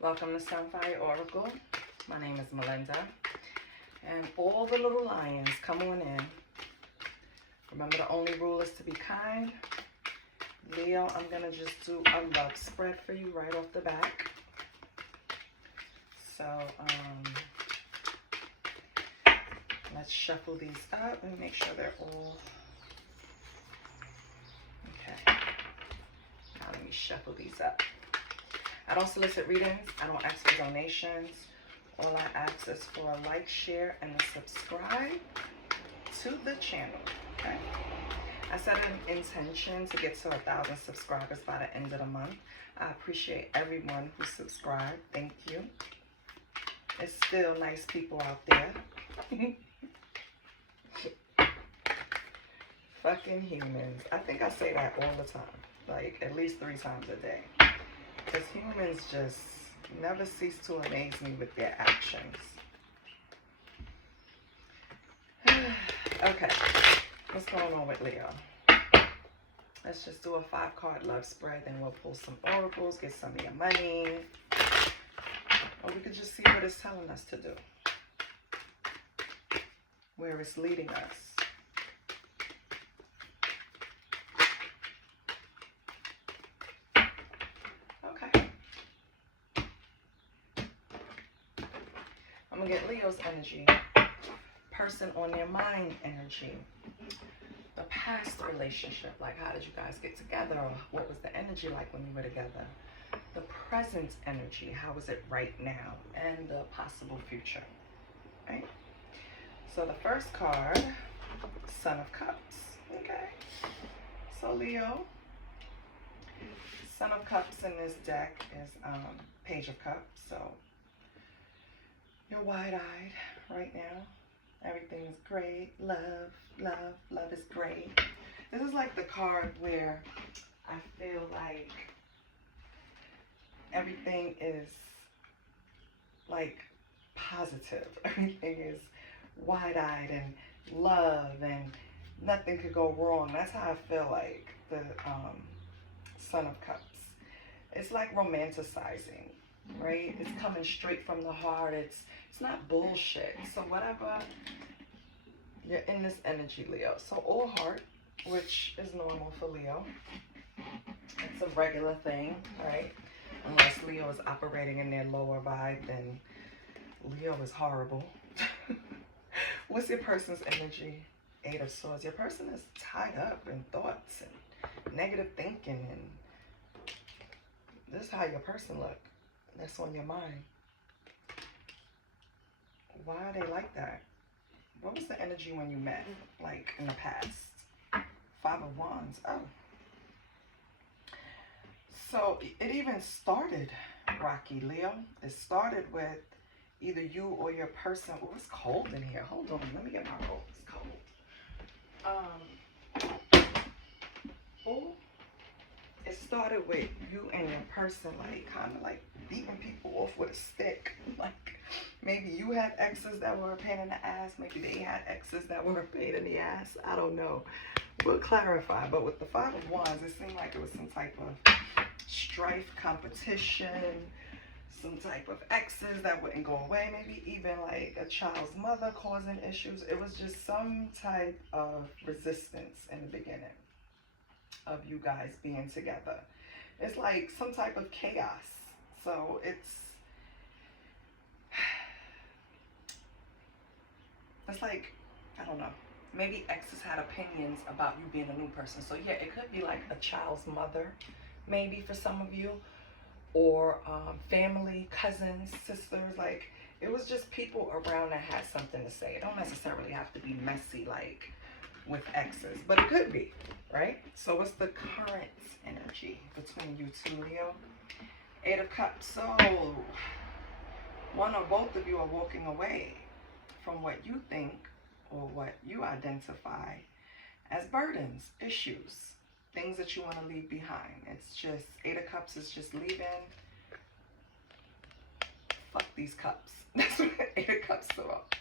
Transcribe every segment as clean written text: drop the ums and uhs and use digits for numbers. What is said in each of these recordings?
Welcome to Sunfire Oracle. My name is Melinda. And all the little lions, come on in. Remember, the only rule is to be kind. Leo, I'm going to just do a love spread for you right off the back. So, let's shuffle these up and make sure they're all... Okay. Now let me shuffle these up. I don't solicit readings. I don't ask for donations. All I ask is for a like, share, and a subscribe to the channel, okay? I set an intention to get to 1,000 subscribers by the end of the month. I appreciate everyone who subscribed. Thank you. It's still nice people out there. Fucking humans. I think I say that all the time. Like, at least 3 times a day. Because humans just never cease to amaze me with their actions. Okay, what's going on with Leo? Let's just do a 5-card love spread, then we'll pull some oracles, get some of your money. Or we could just see what it's telling us to do. Where it's leading us. I'm going to get Leo's energy, person on their mind energy, the past relationship, like how did you guys get together, or what was the energy like when you were together, the present energy, how is it right now, and the possible future, right? So the first card, Son of Cups, okay? So Leo, Son of Cups in this deck is Page of Cups, so you're wide-eyed right now. Everything is great. Love, love, love is great. This is like the card where I feel like everything is like positive. Everything is wide-eyed and love and nothing could go wrong. That's how I feel like the Son of Cups. It's like romanticizing. Right? It's coming straight from the heart. It's not bullshit. So whatever, you're in this energy, Leo. So all heart, which is normal for Leo. It's a regular thing, right? Unless Leo is operating in their lower vibe, then Leo is horrible. What's your person's energy? 8 of Swords. Your person is tied up in thoughts and negative thinking, and this is how your person looks. That's on your mind. Why are they like that? What was the energy when you met, like in the past? 5 of Wands. Oh. So it even started rocky, Leo. It started with either you or your person. Oh, it's cold in here. Hold on. Let me get my coat. It's cold. Oh. It started with you and your person, like, kind of like beating people off with a stick. Like, maybe you had exes that were a pain in the ass. Maybe they had exes that were a pain in the ass. I don't know. We'll clarify. But with the 5 of Wands, it seemed like it was some type of strife, competition, some type of exes that wouldn't go away. Maybe even like a child's mother causing issues. It was just some type of resistance in the beginning of you guys being together. It's like some type of chaos. So it's like, I don't know, maybe exes had opinions about you being a new person. So yeah, it could be like a child's mother, maybe for some of you, or family, cousins, sisters. Like, it was just people around that had something to say. It don't necessarily have to be messy like with exes, but it could be, right? So what's the current energy between you two, Leo? 8 of Cups. So one or both of you are walking away from what you think or what you identify as burdens, issues, things that you want to leave behind. It's just 8 of Cups is just leaving. Fuck these cups. That's what 8 of Cups is about.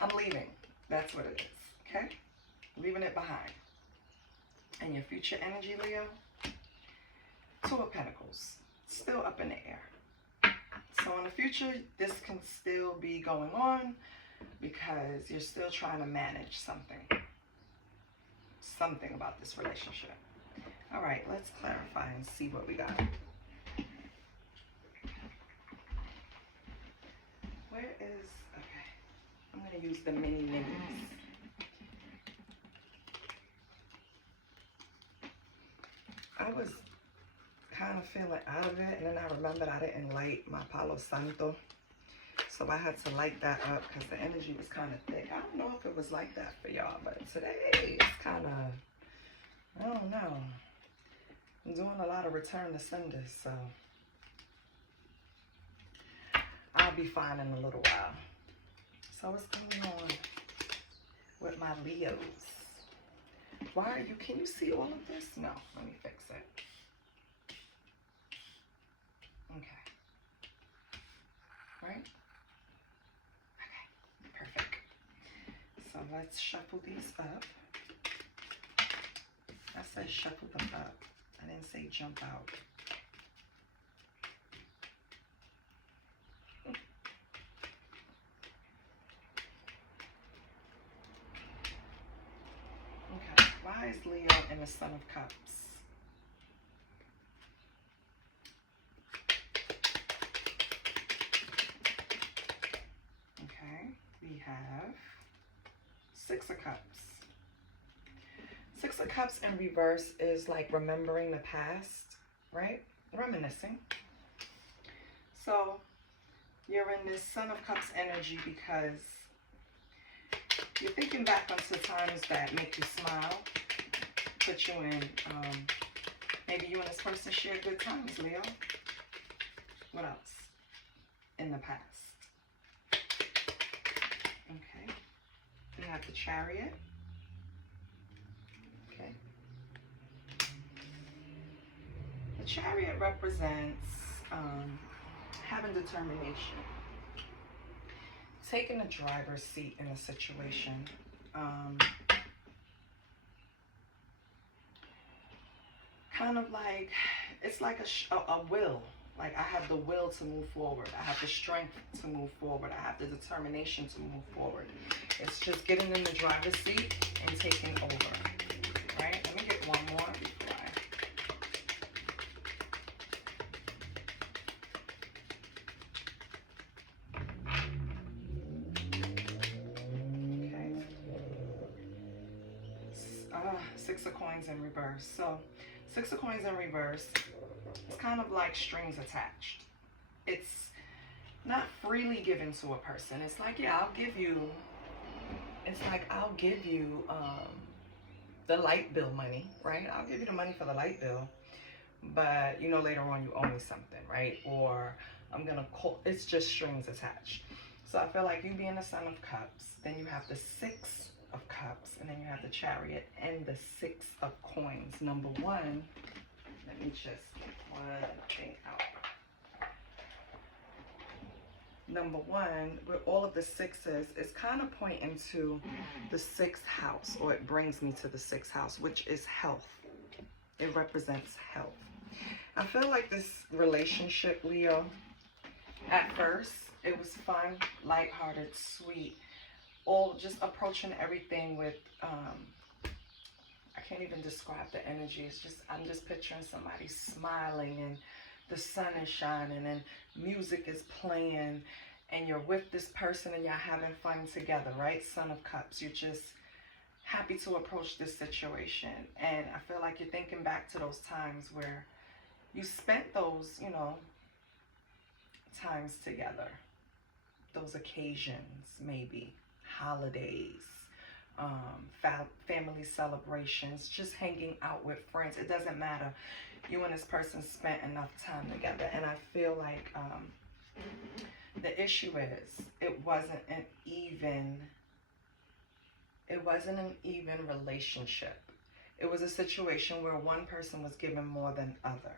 I'm leaving. That's what it is. Okay? Leaving it behind. And your future energy, Leo? 2 of Pentacles. Still up in the air. So in the future, this can still be going on because you're still trying to manage something about this relationship. All right, let's clarify and see what we got. Where is, okay, I'm going to use the mini minis. I was kind of feeling out of it, and then I remembered I didn't light my Palo Santo. So I had to light that up because the energy was kind of thick. I don't know if it was like that for y'all, but today it's kind of, I don't know. I'm doing a lot of return to senders, so I'll be fine in a little while. So what's going on with my Leos? Why are you, can you see all of this? No, let me fix it. Okay. Right? Okay, perfect. So let's shuffle these up. I said shuffle them up. I didn't say jump out. Okay, why is Leo in the Sun of Cups? Okay, we have Six of Cups. Six of Cups in reverse is like remembering the past, right? Reminiscing. So you're in this Sun of Cups energy because you're thinking back onto times that make you smile, put you in, maybe you and this person shared good times, Leo. What else? In the past. Okay. You have the Chariot. Okay. The Chariot represents having determination, taking the driver's seat in a situation. Kind of like, it's like a will. Like I have the will to move forward. I have the strength to move forward. I have the determination to move forward. It's just getting in the driver's seat and taking over. Right? Let me get one more before I... Okay. Six of Coins in reverse. So, Six of Coins in reverse, it's kind of like strings attached. It's not freely given to a person. It's like, yeah, I'll give you, it's like, I'll give you the light bill money, right? I'll give you the money for the light bill, but you know, later on you owe me something, right? Or I'm gonna call, it's just strings attached. So I feel like you being the Sun of Cups, then you have the Six of Cups, and then you have the Chariot and the Six of Coins. Number one, let me just get one thing out. Number one, with all of the sixes, it's kind of pointing to the sixth house, or it brings me to the sixth house, which is health. It represents health. I feel like this relationship, Leo, at first, it was fun, lighthearted, sweet, all just approaching everything with, I can't even describe the energy. It's just, I'm just picturing somebody smiling and the sun is shining and music is playing and you're with this person and y'all having fun together, right? Sun of Cups. You're just happy to approach this situation. And I feel like you're thinking back to those times where you spent those, you know, times together. Those occasions, maybe. Holidays. Family celebrations, just hanging out with friends. It doesn't matter. You and this person spent enough time together, and I feel like the issue is it wasn't an even relationship. It was a situation where one person was given more than other.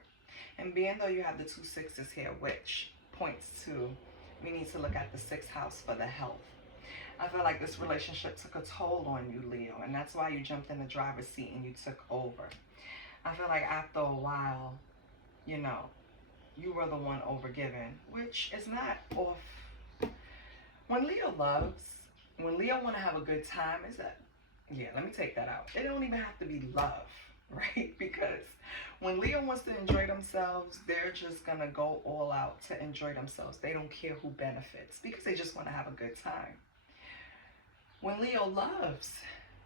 And being though you have the two sixes here, which points to we need to look at the sixth house for the health. I feel like this relationship took a toll on you, Leo, and that's why you jumped in the driver's seat and you took over. I feel like after a while, you know, you were the one overgiven, which is not off. When Leo loves, when Leo want to have a good time, is that, yeah, let me take that out. It don't even have to be love, right? Because when Leo wants to enjoy themselves, they're just going to go all out to enjoy themselves. They don't care who benefits because they just want to have a good time. When Leo loves,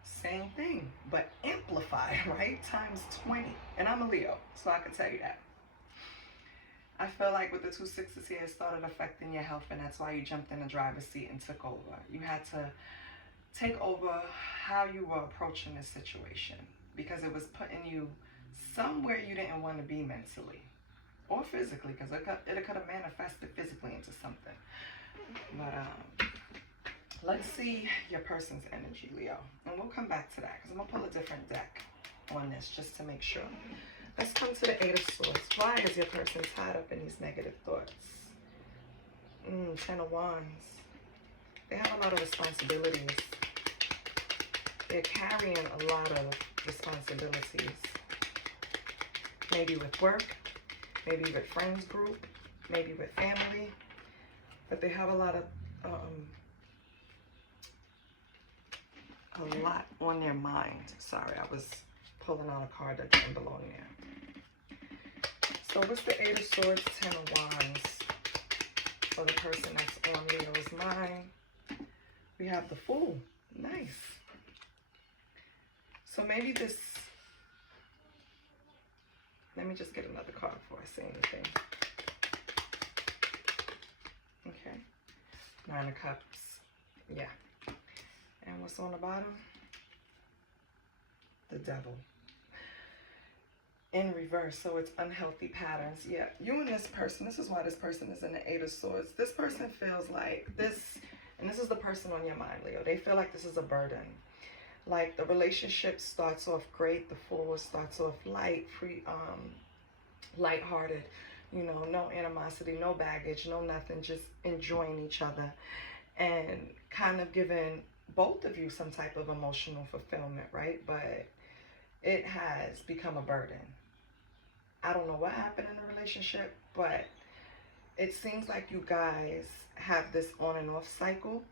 same thing, but amplify, right? Times 20. And I'm a Leo, so I can tell you that. I feel like with the 2 sixes here, it started affecting your health, and that's why you jumped in the driver's seat and took over. You had to take over how you were approaching this situation because it was putting you somewhere you didn't want to be mentally or physically, because it could have manifested physically into something. But let's see your person's energy, Leo, and we'll come back to that because I'm going to pull a different deck on this just to make sure. Let's come to the 8 of Swords. Why is your person tied up in these negative thoughts? 10 of Wands. They have a lot of responsibilities. They're carrying a lot of responsibilities. Maybe with work, maybe with friends group, maybe with family. But they have a lot on their mind. Sorry, I was pulling out a card that didn't belong there. So what's the 8 of Swords, 10 of Wands for the person that's on Leo's mind? We have the Fool. Nice. So maybe this, let me just get another card before I say anything. Okay. 9 of Cups. Yeah. And what's on the bottom? The Devil. In reverse, so it's unhealthy patterns. Yeah, you and this person, this is why this person is in the 8 of Swords. This person feels like this, and this is the person on your mind, Leo. They feel like this is a burden. Like the relationship starts off great. The Fool starts off light, free, lighthearted. You know, no animosity, no baggage, no nothing. Just enjoying each other and kind of giving both of you some type of emotional fulfillment, right? But it has become a burden. I don't know what happened in the relationship, but it seems like you guys have this on and off cycle,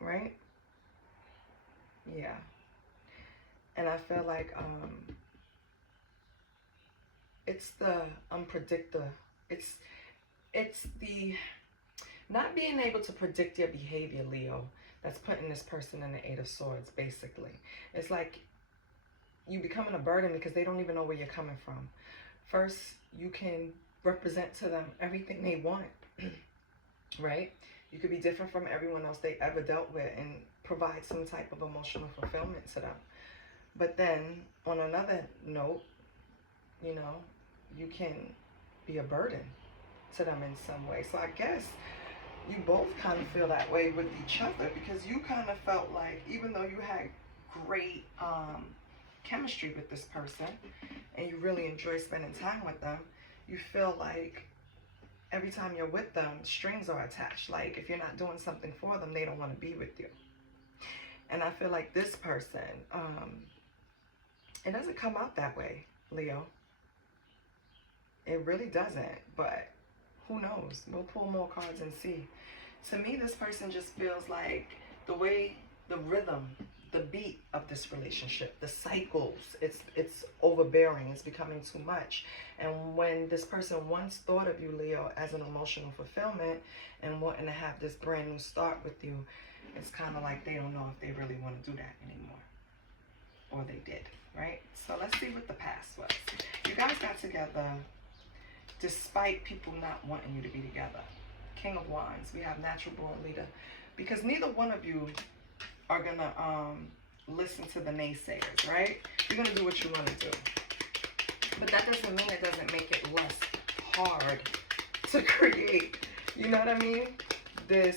right? Yeah. And I feel like it's the unpredictable. It's the not being able to predict your behavior, Leo, that's putting this person in the 8 of Swords, basically. It's like you becoming a burden because they don't even know where you're coming from. First, you can represent to them everything they want, right? You could be different from everyone else they ever dealt with and provide some type of emotional fulfillment to them. But then, on another note, you know, you can be a burden to them in some way. So I guess you both kind of feel that way with each other because you kind of felt like even though you had great chemistry with this person and you really enjoy spending time with them, you feel like every time you're with them, strings are attached. Like if you're not doing something for them, they don't want to be with you. And I feel like this person, it doesn't come out that way, Leo. It really doesn't, but who knows? We'll pull more cards and see. To me, this person just feels like the way, the rhythm, the beat of this relationship, the cycles, it's overbearing, it's becoming too much. And when this person once thought of you, Leo, as an emotional fulfillment and wanting to have this brand new start with you, it's kind of like they don't know if they really want to do that anymore. Or they did, right? So let's see what the past was. You guys got together despite people not wanting you to be together. King of Wands. We have natural born leader. Because neither one of you are going to listen to the naysayers, right? You're going to do what you want to do. But that doesn't mean it doesn't make it less hard to create, you know what I mean? This,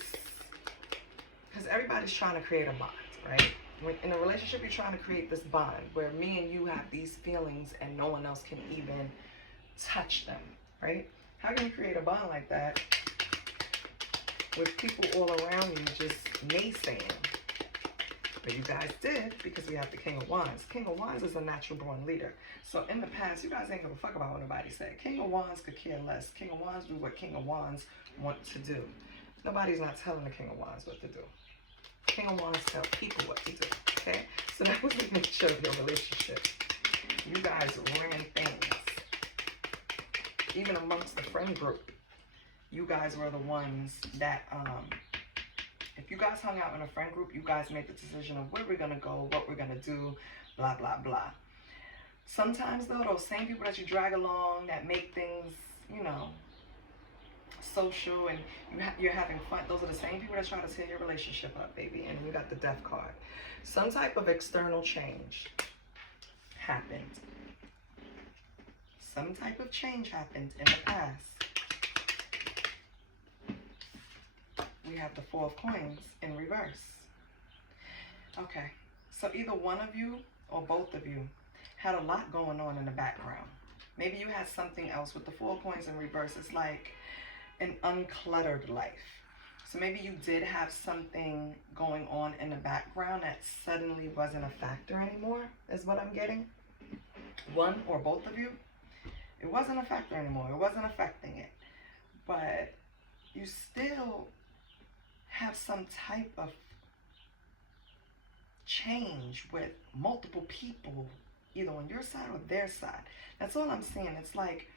because everybody's trying to create a bond, right? When in a relationship, you're trying to create this bond where me and you have these feelings and no one else can even touch them, right? How can you create a bond like that with people all around you just naysaying? But you guys did, because we have the King of Wands. King of Wands is a natural born leader. So in the past, you guys ain't give a fuck about what nobody said. King of Wands could care less. King of Wands do what King of Wands want to do. Nobody's not telling the King of Wands what to do. King of Wands tell people what to do, okay? So that was the nature of your relationship. You guys ran things. Even amongst the friend group, you guys were the ones that, if you guys hung out in a friend group, you guys made the decision of where we're going to go, what we're going to do, blah, blah, blah. Sometimes, though, those same people that you drag along that make things, you know, social and you're having fun, those are the same people that try to tear your relationship up, baby. And you got the Death card. Some type of external change happened. Some type of change happened in the past. We have the Four of Coins in reverse. Okay, so either one of you or both of you had a lot going on in the background. Maybe you had something else. With the Four of Coins in reverse, it's like an uncluttered life. So maybe you did have something going on in the background that suddenly wasn't a factor anymore, is what I'm getting. One or both of you, it wasn't a factor anymore. It wasn't affecting it. But you still have some type of change with multiple people, either on your side or their side. That's all I'm seeing. It's like,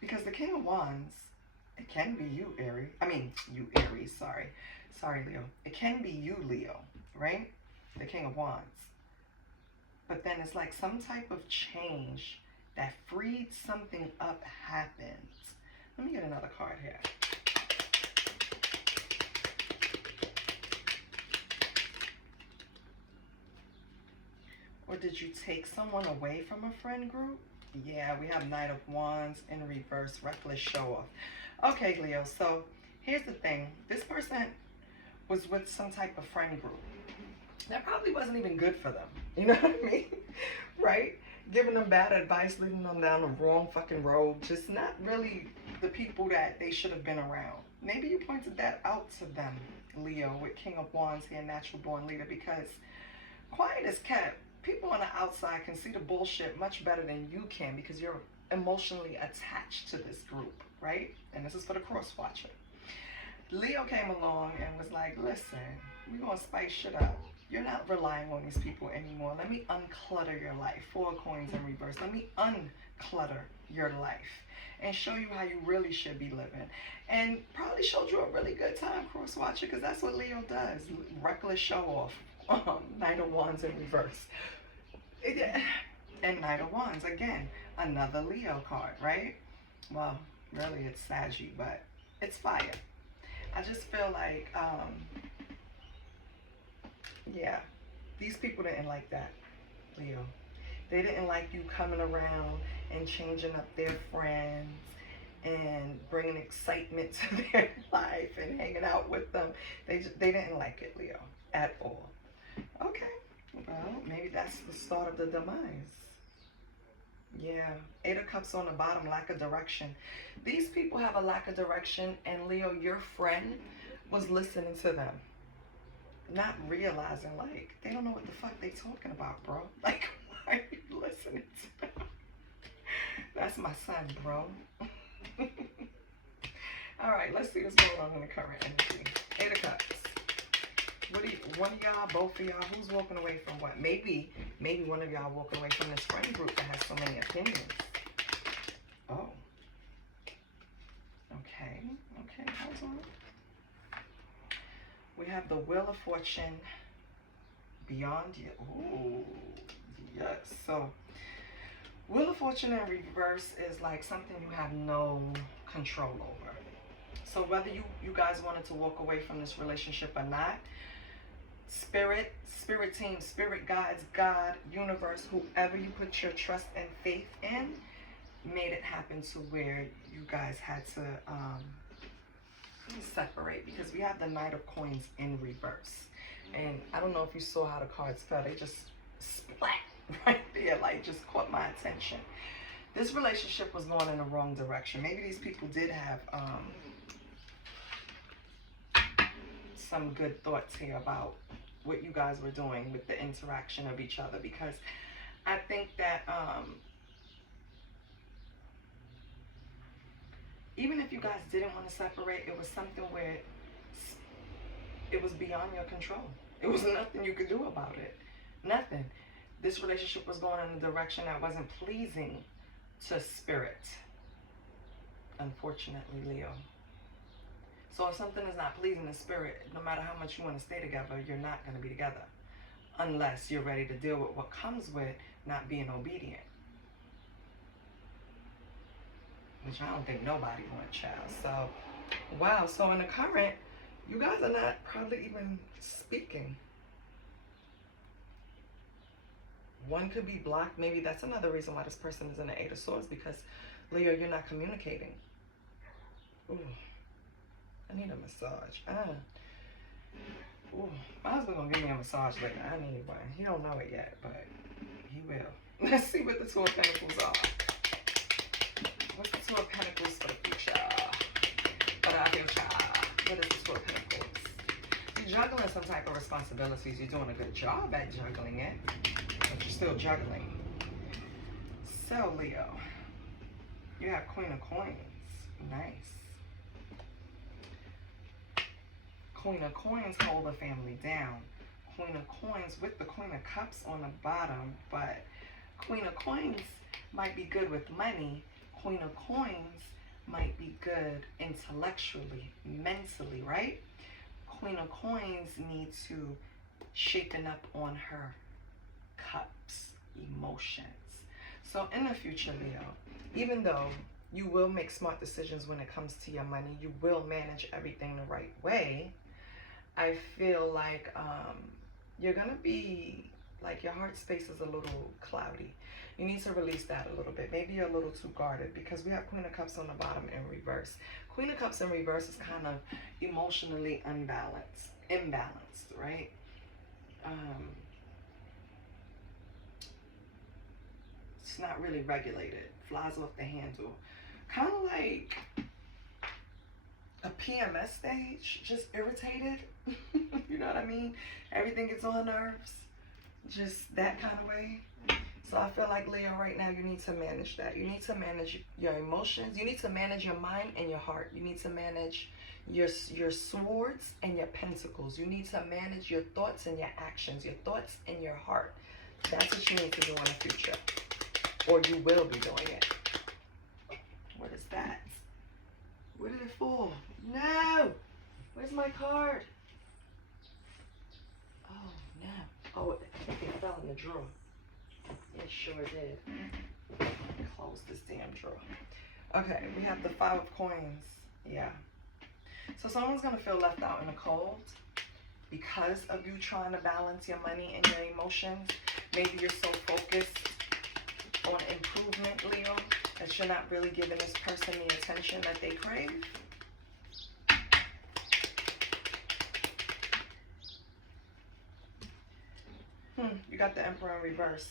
because the King of Wands, it can be you, Aries. I mean, you, Aries, sorry. Sorry, Leo. It can be you, Leo, right? The King of Wands. But then it's like some type of change that freed something up happens. Let me get another card here. Or did you take someone away from a friend group? Yeah, we have Knight of Wands in reverse, reckless show off. Okay, Leo, so here's the thing. This person was with some type of friend group that probably wasn't even good for them. You know what I mean? Right? Giving them bad advice, leading them down the wrong fucking road. Just not really the people that they should have been around. Maybe you pointed that out to them, Leo, with King of Wands here, natural born leader, because quiet as kept. People on the outside can see the bullshit much better than you can, because you're emotionally attached to this group, right? And this is for the cross watcher. Leo came along and was like, listen, we're going to spice shit up. You're not relying on these people anymore. Let me unclutter your life. Four of Coins in reverse. Let me unclutter your life and show you how you really should be living. And probably showed you a really good time, cross watcher, because that's what Leo does. Reckless show off. Knight of Wands in reverse. And Knight of Wands, again, another Leo card, right? Well, really it's Saggy, but it's fire. I just feel like, yeah, these people didn't like that, Leo. They didn't like you coming around and changing up their friends and bringing excitement to their life and hanging out with them. They didn't like it, Leo, at all. Okay, well, maybe that's the start of the demise. Yeah, Eight of Cups on the bottom, lack of direction. These people have a lack of direction, and Leo, your friend, was listening to them. Not realizing, like, they don't know what the fuck they talking about, bro. Like, why are you listening to them? That's my son, bro. All right, let's see what's going on in the current energy. Eight of Cups. What do you, one of y'all, both of y'all, who's walking away from what? Maybe one of y'all walking away from this friend group that has so many opinions. Oh. Okay, hold on. We have the Wheel of Fortune beyond you. Ooh, yes. So, Wheel of Fortune in reverse is like something you have no control over. So whether you guys wanted to walk away from this relationship or not, spirit team, spirit guides, God, universe, whoever you put your trust and faith in, made it happen to where you guys had to separate, because we have the Knight of Coins in reverse. And I don't know if you saw how the cards fell. They just splat right there, like just caught my attention. This relationship was going in the wrong direction. Maybe these people did have some good thoughts here about what you guys were doing with the interaction of each other, because I think that even if you guys didn't want to separate, it was something where it was beyond your control. It was nothing you could do about it. Nothing. This relationship was going in a direction that wasn't pleasing to spirit. Unfortunately, Leo. So if something is not pleasing to spirit, no matter how much you want to stay together, you're not going to be together. Unless you're ready to deal with what comes with not being obedient. Which I don't think nobody wants, child. So, wow. So in the current, you guys are not probably even speaking. One could be blocked. Maybe that's another reason why this person is in the Eight of Swords, because, Leo, you're not communicating. Ooh. I need a massage. Ooh. My husband's going to give me a massage later. I need one. He don't know it yet, but he will. Let's see what the Two of Pentacles are. What's the Two of Pentacles for the future? For the future. What is the Two of Pentacles? You're juggling some type of responsibilities. You're doing a good job at juggling it, but you're still juggling. So, Leo, you have Queen of Coins. Nice. Queen of Coins hold the family down. Queen of Coins with the Queen of Cups on the bottom, but Queen of Coins might be good with money. Queen of Coins might be good intellectually, mentally, right? Queen of Coins needs to shapen up on her cups, emotions. So in the future, Leo, even though you will make smart decisions when it comes to your money, you will manage everything the right way, I feel like you're going to be, like, your heart space is a little cloudy. You need to release that a little bit. Maybe you're a little too guarded, because we have Queen of Cups on the bottom in reverse. Queen of Cups in reverse is kind of emotionally imbalanced, right? It's not really regulated. Flies off the handle. Kind of like a PMS stage, just irritated. You know what I mean? Everything gets on nerves. Just that kind of way. So I feel like, Leo, right now you need to manage that. You need to manage your emotions. You need to manage your mind and your heart. You need to manage your swords and your pentacles. You need to manage your thoughts and your actions, your thoughts and your heart. That's what you need to do in the future. Or you will be doing it. What is that? Where did it fall? No! Where's my card? Oh, no. Oh, it fell in the drawer. It sure did. Close this damn drawer. Okay, we have the Five of Coins. Yeah. So someone's going to feel left out in the cold because of you trying to balance your money and your emotions. Maybe you're so focused on improvement, Leo, that you're not really giving this person the attention that they crave. You got the Emperor in reverse.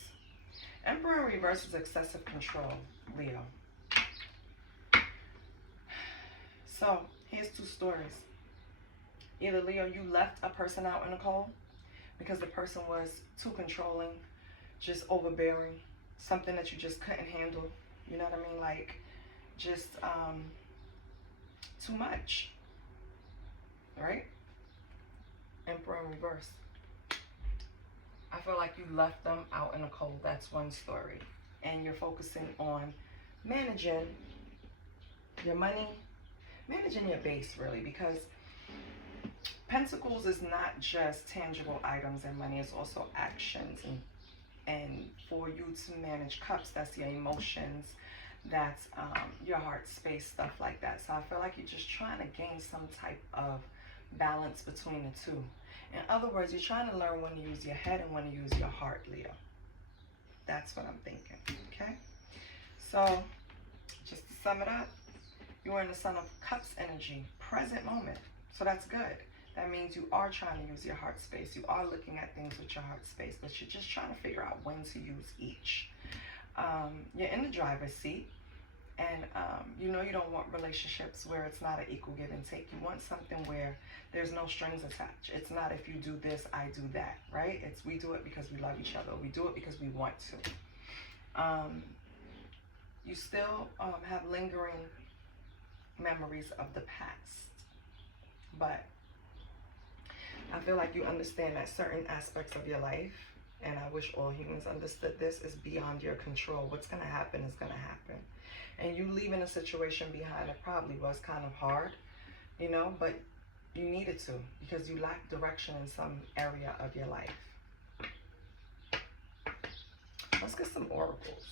Emperor in reverse is excessive control, Leo. So, here's two stories. Either, Leo, you left a person out in the cold because the person was too controlling, just overbearing, something that you just couldn't handle. You know what I mean? Like, just too much. Right? Emperor in reverse. I feel like you left them out in the cold. That's one story. And you're focusing on managing your money, managing your base, really, because Pentacles is not just tangible items and money. It's also actions. And for you to manage Cups, that's your emotions, that's your heart space, stuff like that. So I feel like you're just trying to gain some type of balance between the two. In other words, you're trying to learn when to use your head and when to use your heart, Leo. That's what I'm thinking, okay? So, just to sum it up, you are in the Son of Cups energy, present moment. So that's good. That means you are trying to use your heart space. You are looking at things with your heart space, but you're just trying to figure out when to use each. You're in the driver's seat, And you know you don't want relationships where it's not an equal give and take. You want something where there's no strings attached. It's not if you do this, I do that, right? It's we do it because we love each other. We do it because we want to. You still have lingering memories of the past. But I feel like you understand that certain aspects of your life, and I wish all humans understood this, is beyond your control. What's going to happen is going to happen. And you leaving a situation behind, it probably was kind of hard, you know, but you needed to because you lacked direction in some area of your life. Let's get some oracles.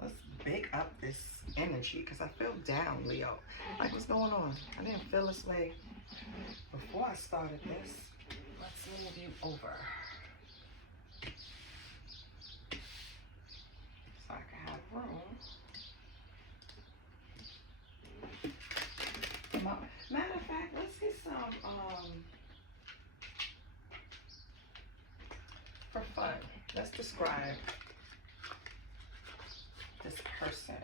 Let's big up this energy because I feel down, Leo. Like, what's going on? I didn't feel this way before I started this. Let's move you over so I can have room. Matter of fact, let's get some, for fun, let's describe this person.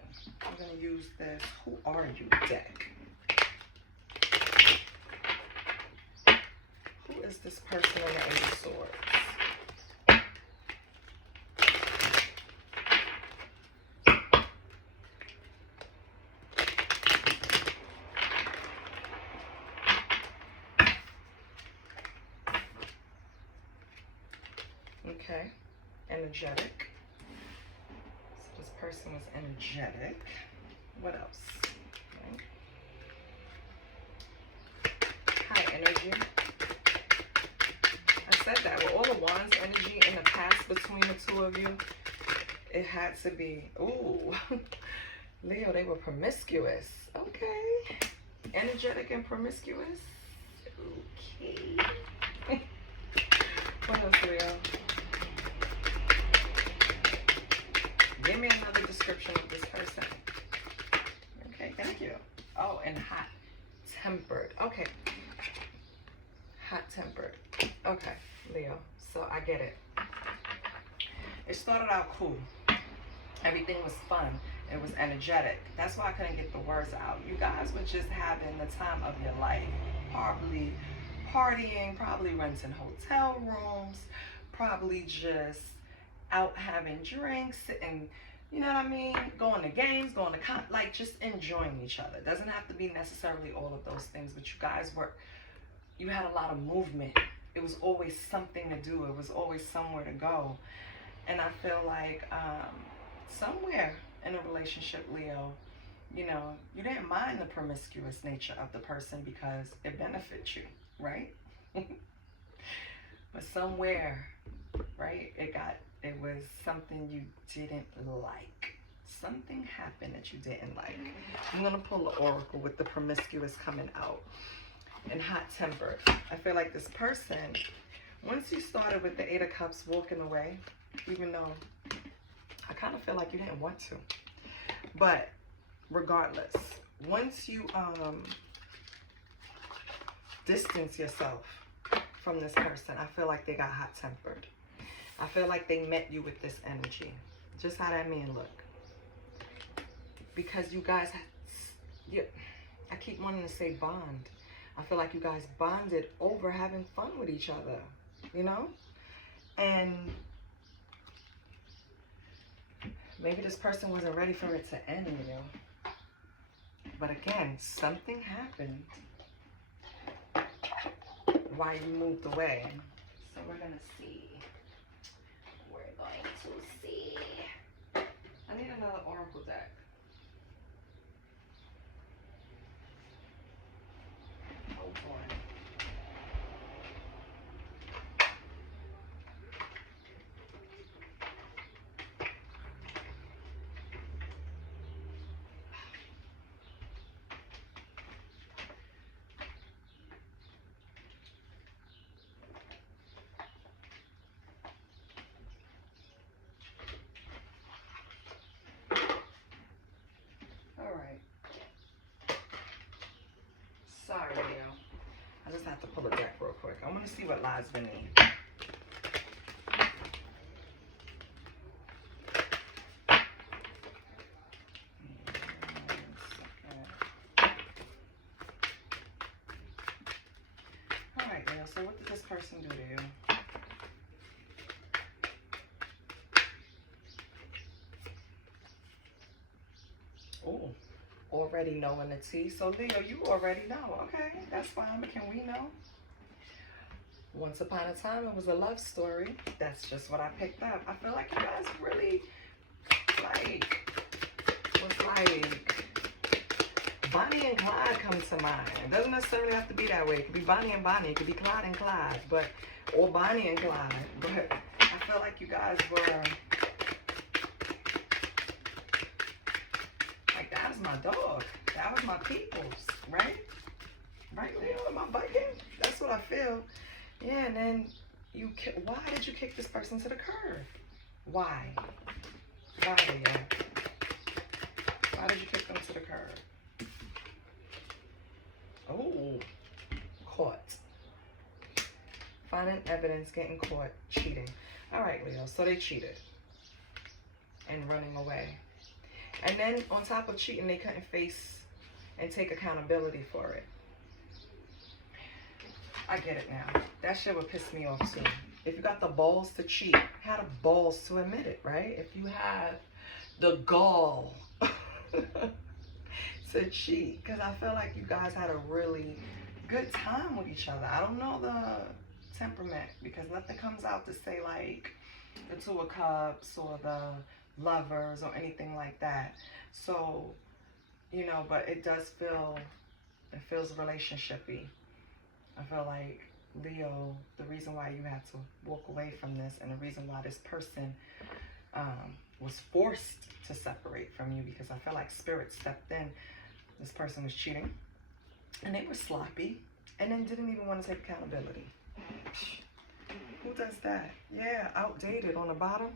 I'm going to use this Who Are You deck. Who is this person in the Eight of Swords? Okay, energetic. So this person was energetic. What else? Okay. High energy. I said that with all the wands energy in the past between the two of you, it had to be, ooh, Leo, they were promiscuous. Okay. Energetic and promiscuous. Okay. What else, Leo? Give me another description of this person. Okay, thank you. Oh, and hot-tempered. Okay. Hot-tempered. Okay, Leo. So I get it. It started out cool. Everything was fun. It was energetic. That's why I couldn't get the words out. You guys were just having the time of your life. Probably partying, probably renting hotel rooms, probably just out having drinks and, you know what I mean, going to games, going to like just enjoying each other. It doesn't have to be necessarily all of those things, but you guys were, you had a lot of movement. It was always something to do. It was always somewhere to go. And I feel like somewhere in a relationship, Leo, you know, you didn't mind the promiscuous nature of the person because it benefits you, right? But somewhere, right, it was something you didn't like. Something happened that you didn't like. I'm going to pull the oracle with the promiscuous coming out and hot-tempered. I feel like this person, once you started with the Eight of Cups walking away, even though I kind of feel like you didn't want to, but regardless, once you distance yourself from this person, I feel like they got hot-tempered. I feel like they met you with this energy. Just how that man look. Because you guys, I keep wanting to say bond. I feel like you guys bonded over having fun with each other, you know? And maybe this person wasn't ready for it to end, you know? But again, something happened while you moved away. So we're going to see. We're going to see. I need another oracle deck. Hold on. Sorry, Leo. I just have to pull a deck real quick. I want to see what lies beneath. person do to you? Oh, already knowing the tea. So Leo, you already know. Okay, that's fine, but can we know? Once upon a time, it was a love story. That's just what I picked up. I feel like you guys really, like, was like, Bonnie and Clyde come to mind. It doesn't necessarily have to be that way. It could be Bonnie and Bonnie. It could be Clyde and Clyde, or Bonnie and Clyde. But I feel like you guys were, like, that was my dog. That was my peoples, right? Right, Leo? Am I bugging? That's what I feel. Yeah, and then why did you kick this person to the curb? Why? Why, Leo? Why did you kick them to the curb? Oh, caught. Finding evidence, getting caught, cheating. All right, Leo, so they cheated and running away. And then on top of cheating, they couldn't face and take accountability for it. I get it now. That shit would piss me off too. If you got the balls to cheat, have the balls to admit it, right? If you have the gall to cheat, because I feel like you guys had a really good time with each other. I don't know the temperament, because nothing comes out to say like the Two of Cups or the Lovers or anything like that. So, you know, but it does feel, it feels relationshipy. I feel like, Leo, the reason why you had to walk away from this, and the reason why this person was forced to separate from you, because I feel like Spirit stepped in. This person was cheating, and they were sloppy, and then didn't even want to take accountability. Who does that? Yeah, outdated on the bottom.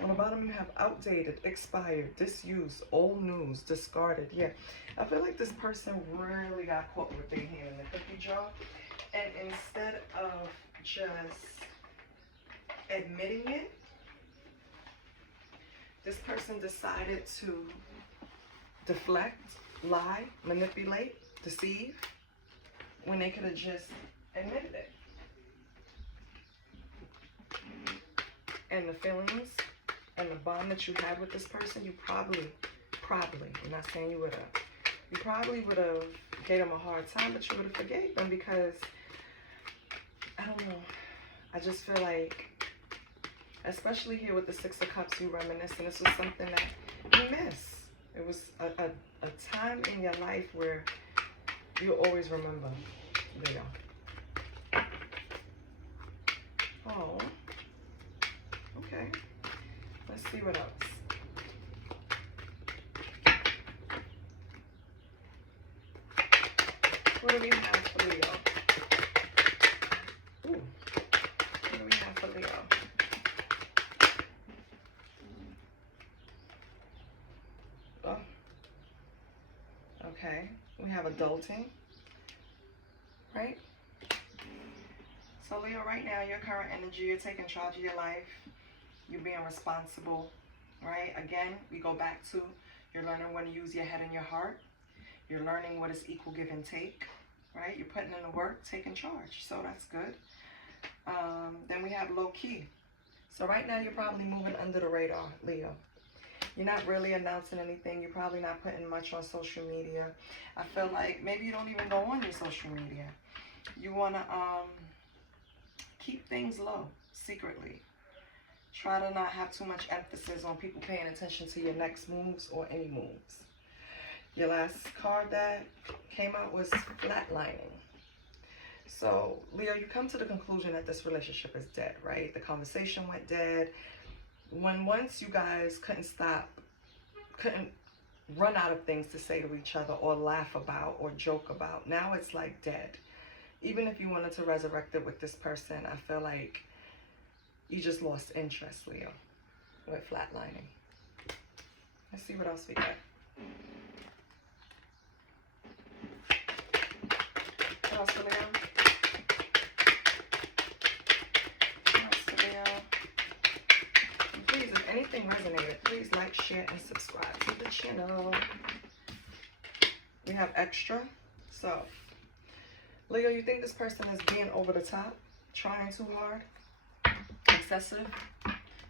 On the bottom you have outdated, expired, disused, old news, discarded. Yeah, I feel like this person really got caught with their hand in the cookie jar. And instead of just admitting it, this person decided to deflect, lie, manipulate, deceive, when they could have just admitted it. And the feelings and the bond that you had with this person, you probably, I'm not saying you would have, you probably would have gave them a hard time, but you would have forgave them, because, I don't know, I just feel like, especially here with the Six of Cups, you reminisce, and this was something that you miss. It was a time in your life where you always remember, Leo. Oh, okay. Let's see what else. What do we have for Leo? Ooh. What do we have for Leo? Oh. Okay. We have adulting. Right? So Leo, right now, your current energy, you're taking charge of your life. You're being responsible. Right? Again, we go back to you're learning when to use your head and your heart. You're learning what is equal give and take. Right? You're putting in the work, taking charge. So that's good. Then we have low key. So right now you're probably moving under the radar, Leo. You're not really announcing anything. You're probably not putting much on social media. I feel like maybe you don't even go on your social media. You want to keep things low, secretly. Try to not have too much emphasis on people paying attention to your next moves or any moves. Your last card that came out was flatlining. So, Leo, you come to the conclusion that this relationship is dead, right? The conversation went dead. Once you guys couldn't run out of things to say to each other or laugh about or joke about, now it's like dead. Even if you wanted to resurrect it with this person, I feel like you just lost interest, Leo, with flatlining. Let's see what else we got. What else for Leo? Please, if anything resonated, please like, share, and subscribe to the channel. We have extra. So, Leo, you think this person is being over the top, trying too hard, excessive.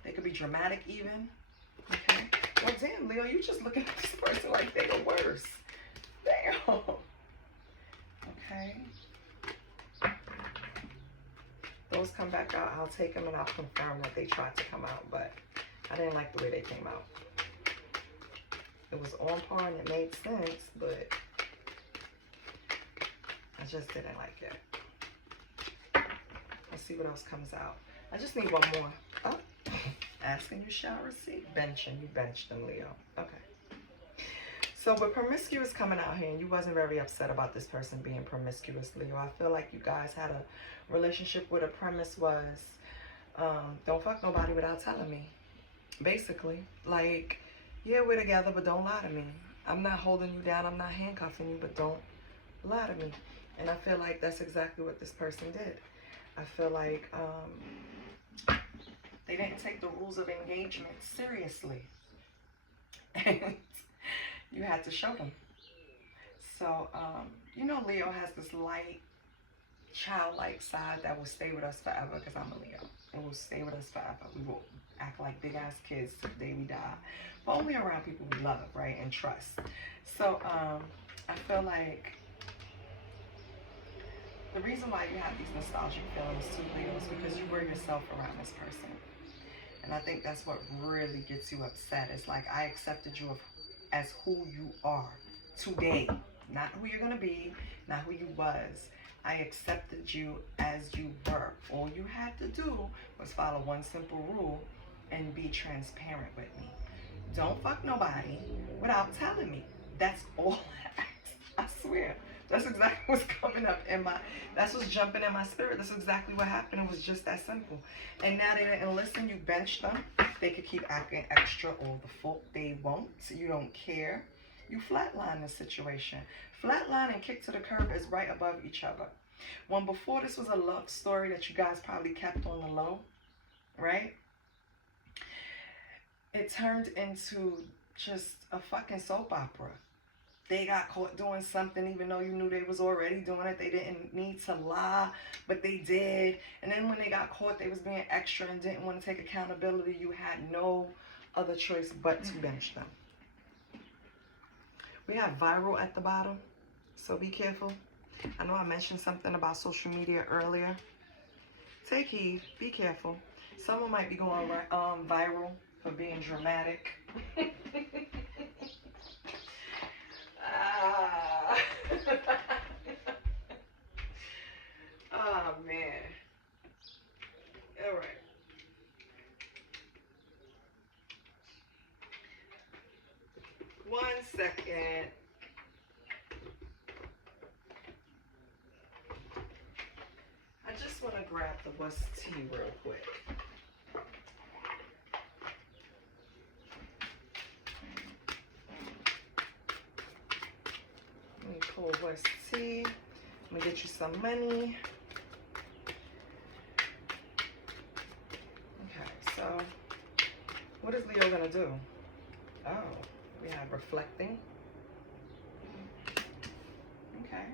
They could be dramatic even. Okay. Well, damn, Leo, you just looking at this person like they the worst. Damn. Okay. Those come back out. I'll take them and I'll confirm that they tried to come out, but I didn't like the way they came out. It was on par and it made sense, but I just didn't like it. Let's see what else comes out. I just need one more. Oh, asking you shall receive. Benching. You benched them, Leo. Okay. So with promiscuous coming out here, and you wasn't very upset about this person being promiscuous, Leo. I feel like you guys had a relationship where the premise was, don't fuck nobody without telling me. Basically. Like, yeah, we're together, but don't lie to me. I'm not holding you down. I'm not handcuffing you, but don't lie to me. And I feel like that's exactly what this person did. I feel like they didn't take the rules of engagement seriously. And you had to show them. So, you know, Leo has this light, childlike side that will stay with us forever, because I'm a Leo. It will stay with us forever. We will act like big-ass kids till the day we die. But only around people we love, right, and trust. So, I feel like the reason why you have these nostalgic feelings too, Leo, is because you were yourself around this person. And I think that's what really gets you upset. It's like, I accepted you as who you are today. Not who you're going to be, not who you was. I accepted you as you were. All you had to do was follow one simple rule and be transparent with me. Don't fuck nobody without telling me. That's all I asked. I swear. That's exactly what's coming up in my, that's what's jumping in my spirit. That's exactly what happened. It was just that simple. And now they didn't listen. You benched them. They could keep acting extra all the fault they won't. You don't care. You flatline the situation. Flatline and kick to the curb is right above each other. When before this was a love story that you guys probably kept on the low, right? It turned into just a fucking soap opera. They got caught doing something even though you knew they was already doing it. They didn't need to lie, but they did. And then when they got caught, they was being extra and didn't want to take accountability. You had no other choice but to bench them. We have viral at the bottom, so be careful. I know I mentioned something about social media earlier. Take heed, be careful. Someone might be going viral for being dramatic. Oh man. All right. One second. I just want to grab the what's tea real quick. Let me pull what's tea. I'm gonna get you some money. Okay, so what is Leo gonna do? Oh, we have reflecting. Okay.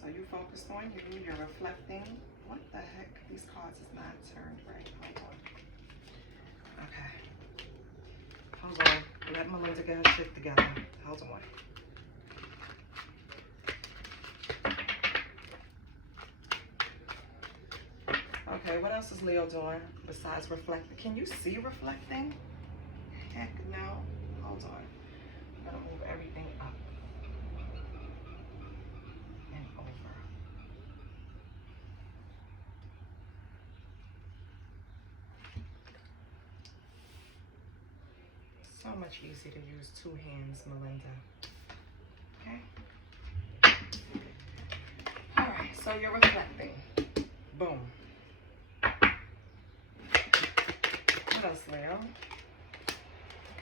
So you focused on you, you're reflecting. What the heck? These cards is not turned right. Hold on. Okay. Hold on. Let Melinda get her shit together. Hold on. Okay, what else is Leo doing besides reflecting? Can you see reflecting? Heck no. Hold on. I'm gonna move everything up and over. So much easier to use two hands, Melinda. Okay? Alright, so you're reflecting. Boom. What else, Leo?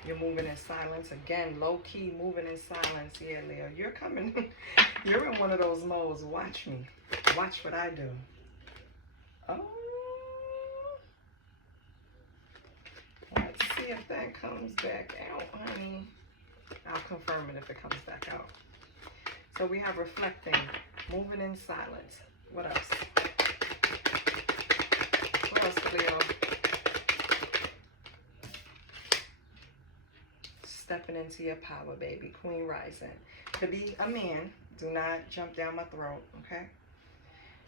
You're moving in silence. Again, low-key moving in silence. Yeah, Leo. You're coming. You're in one of those modes. Watch me. Watch what I do. Oh. Let's see if that comes back out, honey. I'll confirm it if it comes back out. So we have reflecting, moving in silence. What else? Leo. Stepping into your power, baby. Queen rising. To be a man, do not jump down my throat, okay?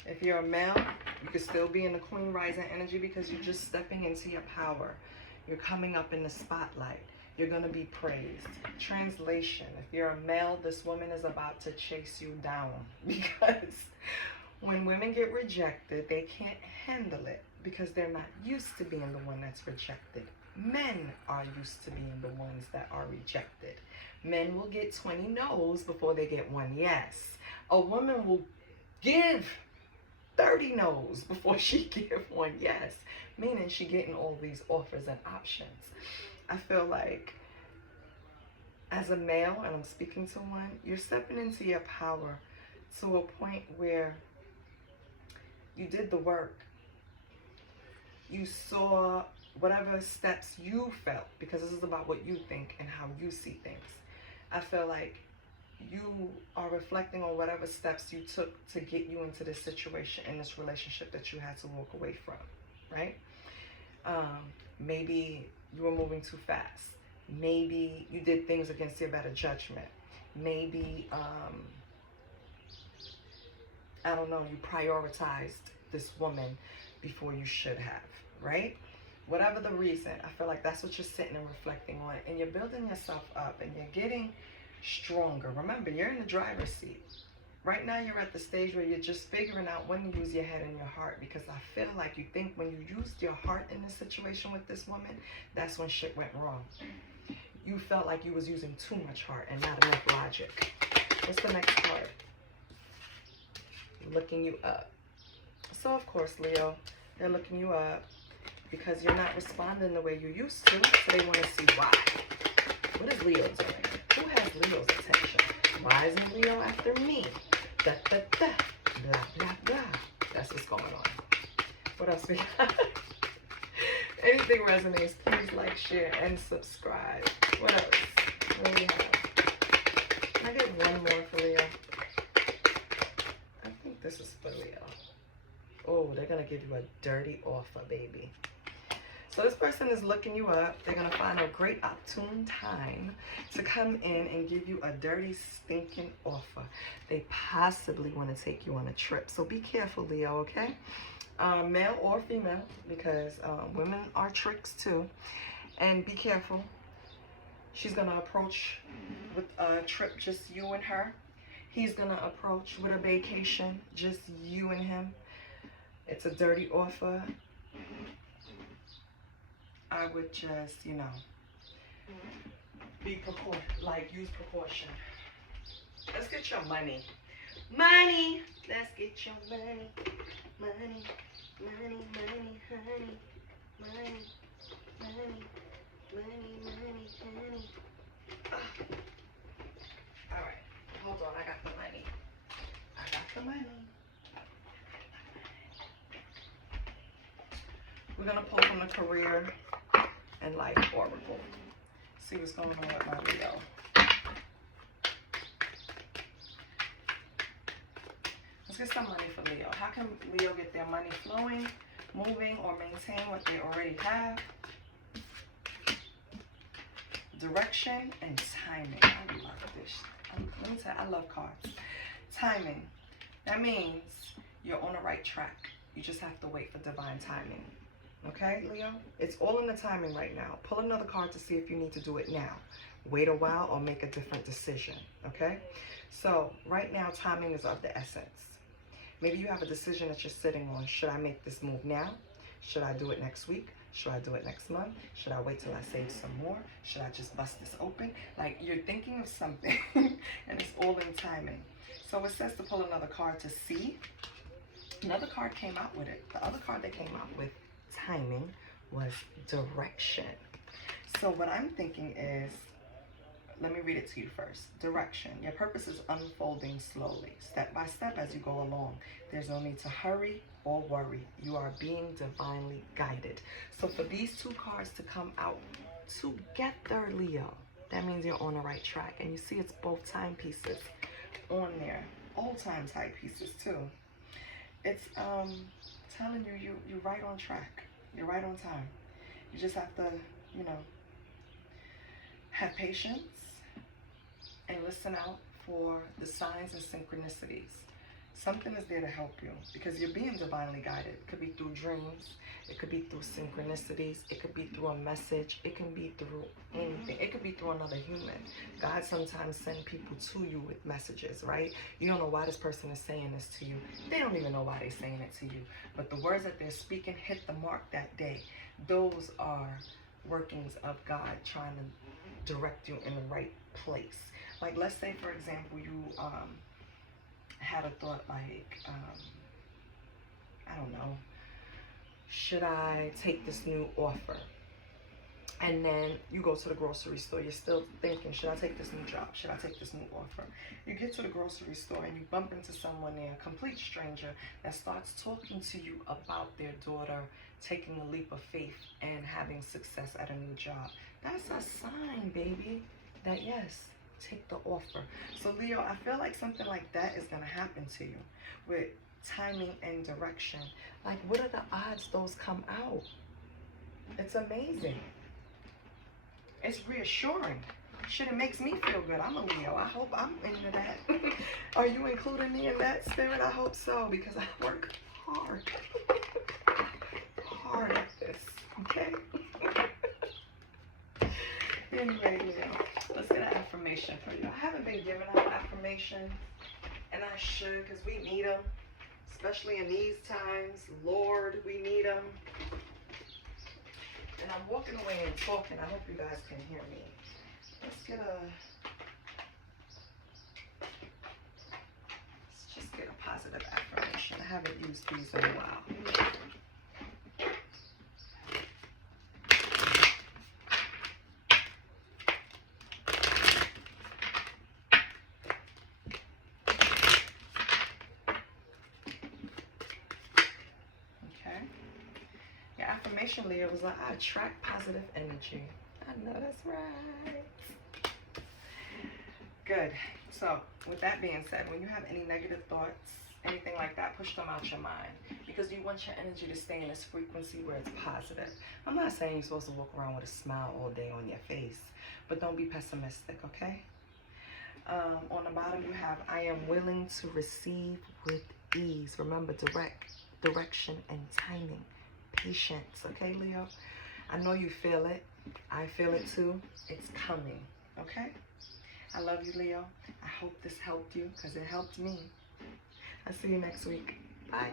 If you're a male, you could still be in the queen rising energy because you're just stepping into your power. You're coming up in the spotlight. You're going to be praised. Translation, if you're a male, this woman is about to chase you down because when women get rejected, they can't handle it because they're not used to being the one that's rejected. Men are used to being the ones that are rejected. Men will get 20 no's before they get one yes. A woman will give 30 no's before she give one yes, meaning she getting all these offers and options. I feel like as a male, and I'm speaking to one, you're stepping into your power to a point where you did the work. You saw whatever steps you felt, because this is about what you think and how you see things. I feel like you are reflecting on whatever steps you took to get you into this situation, in this relationship that you had to walk away from, right? Maybe you were moving too fast. Maybe you did things against your better judgment. Maybe, I don't know, you prioritized this woman before you should have, right? Whatever the reason, I feel like that's what you're sitting and reflecting on, and you're building yourself up and you're getting stronger. Remember, you're in the driver's seat. Right now, you're at the stage where you're just figuring out when to use your head and your heart, because I feel like you think when you used your heart in this situation with this woman, that's when shit went wrong. You felt like you was using too much heart and not enough logic. What's the next card? Looking you up. So, of course, Leo, they're looking you up because you're not responding the way you used to, so they want to see why. What is Leo doing? Who has Leo's attention? Why isn't Leo after me? Da, da, da, blah, blah, blah. That's what's going on. What else we got? Anything resonates, please like, share, and subscribe. What else? What do we have? Can I get one more for Leo? I think this is for Leo. Oh, they're going to give you a dirty offer, baby. So this person is looking you up. They're going to find a great opportune time to come in and give you a dirty, stinking offer. They possibly want to take you on a trip. So be careful, Leo, okay? Male or female, because women are tricks too. And be careful. She's going to approach with a trip, just you and her. He's going to approach with a vacation, just you and him. It's a dirty offer. I would just, you know, use precaution. Let's get your money. Money! Let's get your money. Money, money, money, honey. Money, money, money, money, honey. All right, hold on, I got the money. I got the money. We're going to pull from the career and life oracle. See what's going on with my Leo. Let's get some money for Leo. How can Leo get their money flowing, moving, or maintain what they already have? Direction and timing. I love this. Let me tell you, I love cards. Timing. That means you're on the right track. You just have to wait for divine timing. Okay, Leo? It's all in the timing right now. Pull another card to see if you need to do it now. Wait a while or make a different decision. Okay? So, right now, timing is of the essence. Maybe you have a decision that you're sitting on. Should I make this move now? Should I do it next week? Should I do it next month? Should I wait till I save some more? Should I just bust this open? Like, you're thinking of something, and it's all in timing. So, it says to pull another card to see. Another card came out with it. The other card that came out with timing was direction. So what I'm thinking is, let me read it to you first. Direction. Your purpose is unfolding slowly, step by step as you go along. There's no need to hurry or worry. You are being divinely guided. So for these two cards to come out together, Leo, that means you're on the right track. And you see it's both timepieces on there. Old time timepieces too. It's telling you you're right on track. You're right on time. You just have to, you know, have patience and listen out for the signs and synchronicities. Something is there to help you because you're being divinely guided. It could be through dreams. It could be through synchronicities. It could be through a message. It can be through anything. It could be through another human. God sometimes sends people to you with messages, right? You don't know why this person is saying this to you. They don't even know why they're saying it to you. But the words that they're speaking hit the mark that day. Those are workings of God trying to direct you in the right place. Like, let's say, for example, you had a thought like, I don't know, should I take this new offer? And then you go to the grocery store. You're still thinking, should I take this new job? Should I take this new offer? You get to the grocery store and you bump into someone there, a complete stranger, that starts talking to you about their daughter taking a leap of faith and having success at a new job. That's a sign, baby, that yes, take the offer. So Leo, I feel like something like that is going to happen to you with timing and direction. Like, what are the odds those come out? It's amazing. It's reassuring. Shit, it makes me feel good. I'm a Leo. I hope I'm into that. Are you including me in that spirit? I hope so, because I work hard. Hard at this, okay? Anyway, Leo, let's get an affirmation for you. I haven't been giving out affirmations, and I should, because we need them, especially in these times. Lord, we need them. And I'm walking away and talking. I hope you guys can hear me. Let's just get a positive affirmation. I haven't used these in a while. Affirmation, Leo, was like, I attract positive energy. I know that's right. Good. So, with that being said, when you have any negative thoughts, anything like that, push them out your mind. Because you want your energy to stay in this frequency where it's positive. I'm not saying you're supposed to walk around with a smile all day on your face. But don't be pessimistic, okay? On the bottom, you have, I am willing to receive with ease. Remember, direction and timing. Patience, okay, Leo? I know you feel it. I feel it too. It's coming, okay? I love you, Leo. I hope this helped you because it helped me. I'll see you next week. Bye.